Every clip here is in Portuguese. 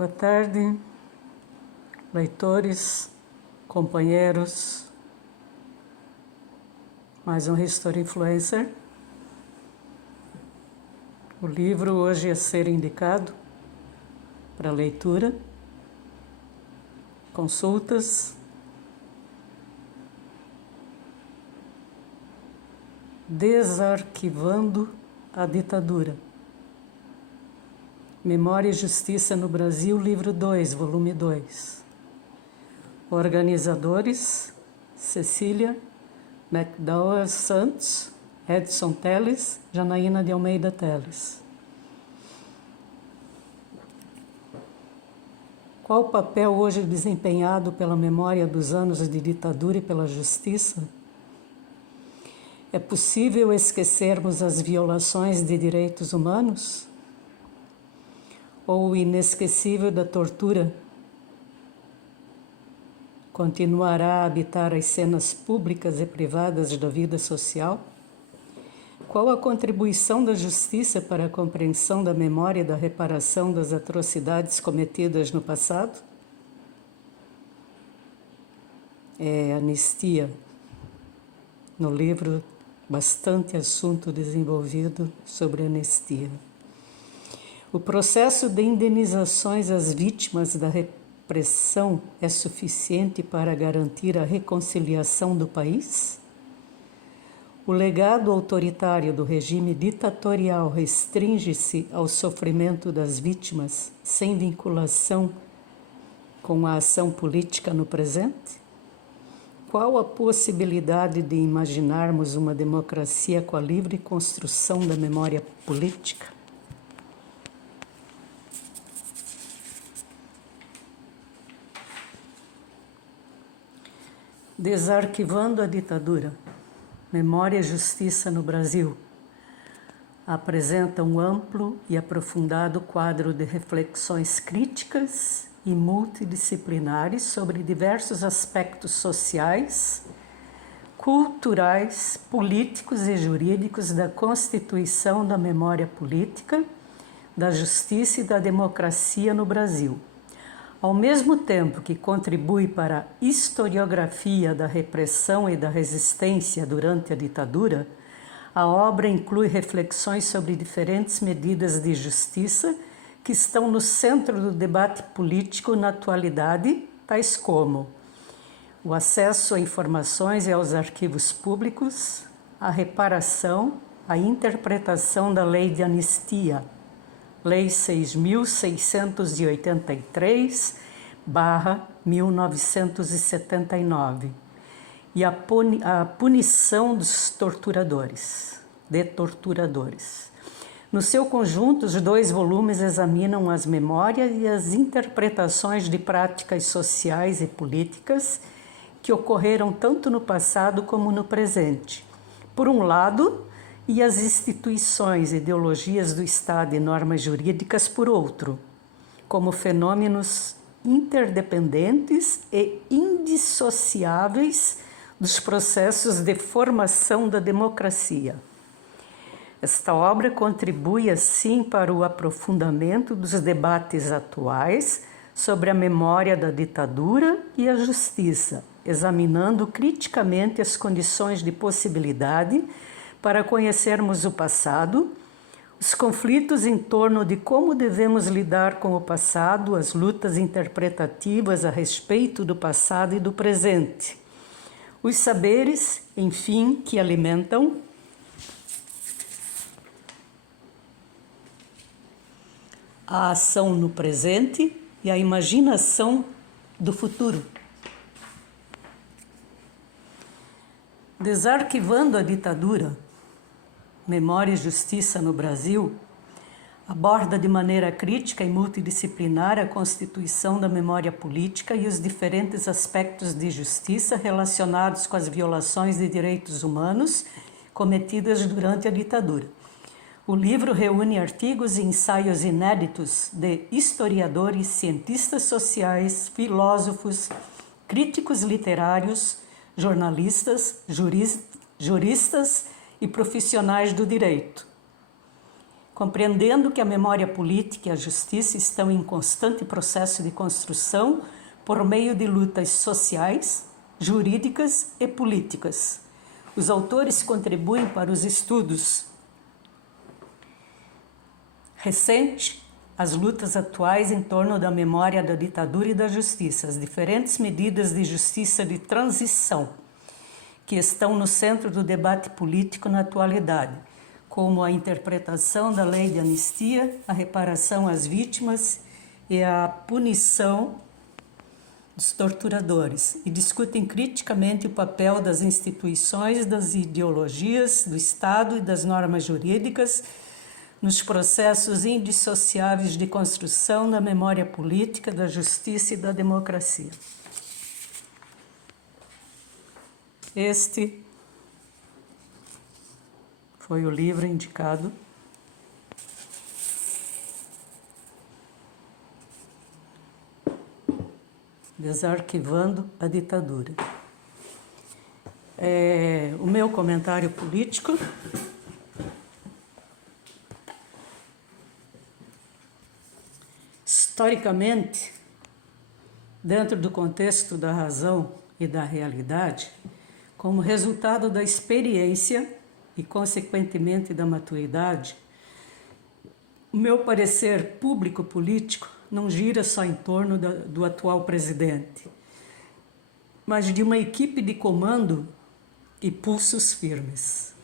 Boa tarde, leitores, companheiros, mais um History Influencer. O livro hoje a ser indicado para leitura, consultas, Desarquivando a Ditadura. Memória e Justiça no Brasil, livro 2, volume 2. Organizadores: Cecília McDowell Santos, Edson Teles, Janaína de Almeida Teles. Qual o papel hoje desempenhado pela memória dos anos de ditadura e pela justiça? É possível esquecermos as violações de direitos humanos? Ou o inesquecível da tortura continuará a habitar as cenas públicas e privadas da vida social? Qual a contribuição da justiça para a compreensão da memória e da reparação das atrocidades cometidas no passado? Anistia. No livro, bastante assunto desenvolvido sobre anistia. O processo de indenizações às vítimas da repressão é suficiente para garantir a reconciliação do país? O legado autoritário do regime ditatorial restringe-se ao sofrimento das vítimas sem vinculação com a ação política no presente? Qual a possibilidade de imaginarmos uma democracia com a livre construção da memória política? Desarquivando a Ditadura. Memória e Justiça no Brasil. Apresenta um amplo e aprofundado quadro de reflexões críticas e multidisciplinares sobre diversos aspectos sociais, culturais, políticos e jurídicos da constituição da memória política, da justiça e da democracia no Brasil. Ao mesmo tempo que contribui para a historiografia da repressão e da resistência durante a ditadura, a obra inclui reflexões sobre diferentes medidas de justiça que estão no centro do debate político na atualidade, tais como o acesso a informações e aos arquivos públicos, a reparação, a interpretação da Lei de Anistia, Lei 6.683/1979, e a punição dos torturadores. No seu conjunto, os dois volumes examinam as memórias e as interpretações de práticas sociais e políticas que ocorreram tanto no passado como no presente, por um lado, e as instituições e ideologias do Estado e normas jurídicas por outro, como fenômenos interdependentes e indissociáveis dos processos de formação da democracia. Esta obra contribui, assim, para o aprofundamento dos debates atuais sobre a memória da ditadura e a justiça, examinando criticamente as condições de possibilidade para conhecermos o passado, os conflitos em torno de como devemos lidar com o passado, as lutas interpretativas a respeito do passado e do presente, os saberes, enfim, que alimentam a ação no presente e a imaginação do futuro. Desarquivando a Ditadura, Memória e Justiça no Brasil, aborda de maneira crítica e multidisciplinar a constituição da memória política e os diferentes aspectos de justiça relacionados com as violações de direitos humanos cometidas durante a ditadura. O livro reúne artigos e ensaios inéditos de historiadores, cientistas sociais, filósofos, críticos literários, jornalistas, juristas e profissionais do direito. compreendendo que a memória política e a justiça estão em constante processo de construção por meio de lutas sociais, jurídicas e políticas. Os autores contribuem para os estudos recentes, as lutas atuais em torno da memória da ditadura e da justiça, as diferentes medidas de justiça de transição que estão no centro do debate político na atualidade, como a interpretação da lei de anistia, a reparação às vítimas e a punição dos torturadores, e discutem criticamente o papel das instituições, das ideologias, do Estado e das normas jurídicas nos processos indissociáveis de construção da memória política, da justiça e da democracia. Este foi o livro indicado. Desarquivando a ditadura. O meu comentário político historicamente, dentro do contexto da razão e da realidade, como resultado da experiência e, consequentemente, da maturidade, o meu parecer público-político não gira só em torno do atual presidente, mas de uma equipe de comando e pulsos firmes.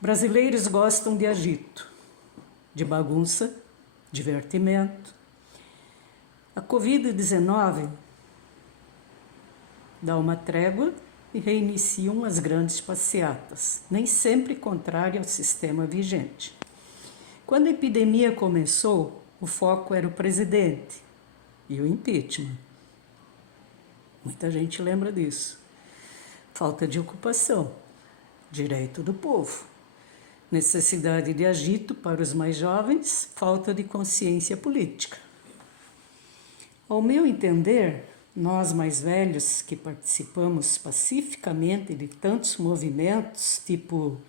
Brasileiros gostam de agito, de bagunça, divertimento. A Covid-19 dá uma trégua e reiniciam as grandes passeatas, nem sempre contrária ao sistema vigente. Quando a epidemia começou, o foco era o presidente e o impeachment. Muita gente lembra disso. Falta de ocupação, direito do povo. Necessidade de agito para os mais jovens, falta de consciência política. Ao meu entender, nós mais velhos que participamos pacificamente de tantos movimentos, tipo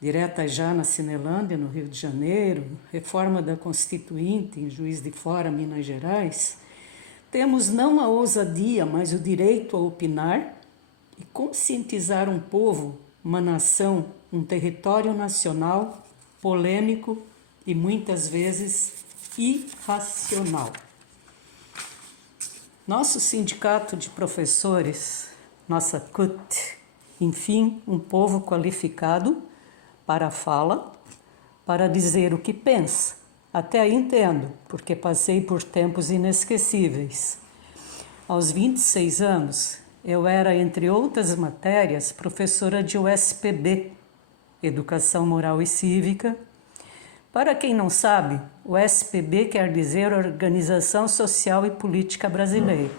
Direta Já na Cinelândia, no Rio de Janeiro, reforma da Constituinte em Juiz de Fora, Minas Gerais, temos não a ousadia, mas o direito a opinar e conscientizar um povo, uma nação, um território nacional polêmico e muitas vezes irracional. Nosso sindicato de professores, nossa CUT, enfim, um povo qualificado para a fala, para dizer o que pensa. Até aí entendo, porque passei por tempos inesquecíveis. Aos 26 anos, eu era, entre outras matérias, professora de USPB, Educação Moral e Cívica. Para quem não sabe, o USPB quer dizer Organização Social e Política Brasileira.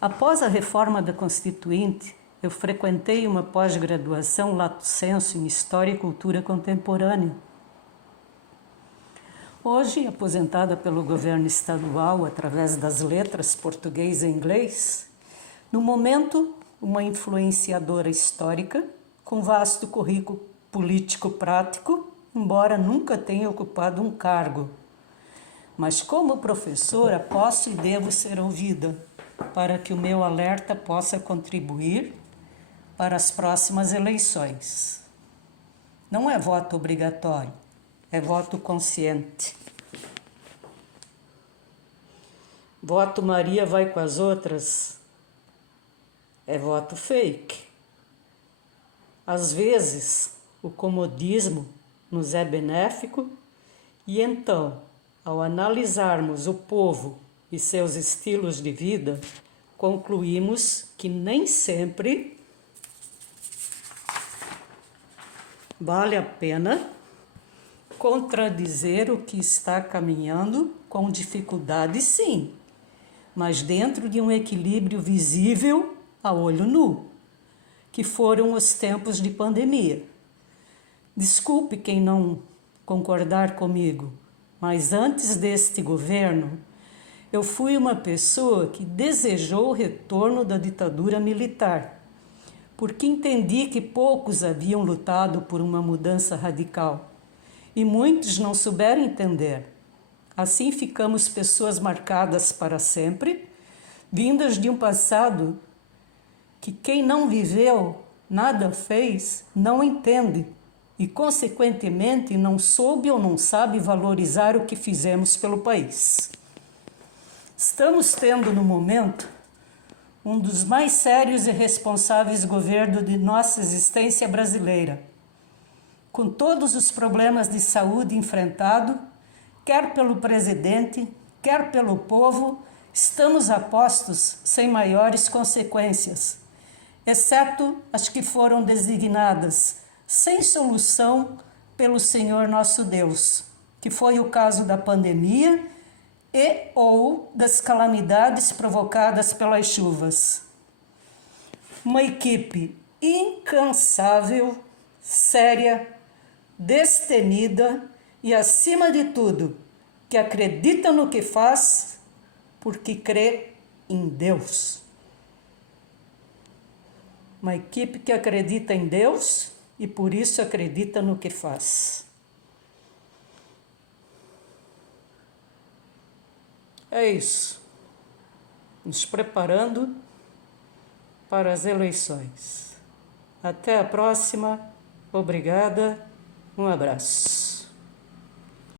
Após a reforma da Constituinte, eu frequentei uma pós-graduação lato sensu em História e Cultura Contemporânea. Hoje, aposentada pelo governo estadual através das letras português e inglês, no momento, uma influenciadora histórica com vasto currículo político prático, embora nunca tenha ocupado um cargo. Mas como professora, posso e devo ser ouvida para que o meu alerta possa contribuir para as próximas eleições. Não é voto obrigatório, é voto consciente. Voto Maria vai com as outras é voto fake. Às vezes, o comodismo nos é benéfico e então, ao analisarmos o povo e seus estilos de vida, concluímos que nem sempre vale a pena contradizer o que está caminhando com dificuldade, sim, mas dentro de um equilíbrio visível a olho nu, que foram os tempos de pandemia. Desculpe quem não concordar comigo, mas antes deste governo, eu fui uma pessoa que desejou o retorno da ditadura militar, porque entendi que poucos haviam lutado por uma mudança radical e muitos não souberam entender. Assim ficamos pessoas marcadas para sempre, vindas de um passado que quem não viveu, nada fez, não entende e, consequentemente, não soube ou não sabe valorizar o que fizemos pelo país. Estamos tendo, no momento, um dos mais sérios e responsáveis governos de nossa existência brasileira, com todos os problemas de saúde enfrentados, quer pelo presidente, quer pelo povo, estamos a postos sem maiores consequências, exceto as que foram designadas sem solução pelo Senhor nosso Deus, que foi o caso da pandemia e ou das calamidades provocadas pelas chuvas. Uma equipe incansável, séria, destemida e, acima de tudo, que acredita no que faz porque crê em Deus. Uma equipe que acredita em Deus e por isso acredita no que faz. É isso. Nos preparando para as eleições. Até a próxima. Obrigada. Um abraço.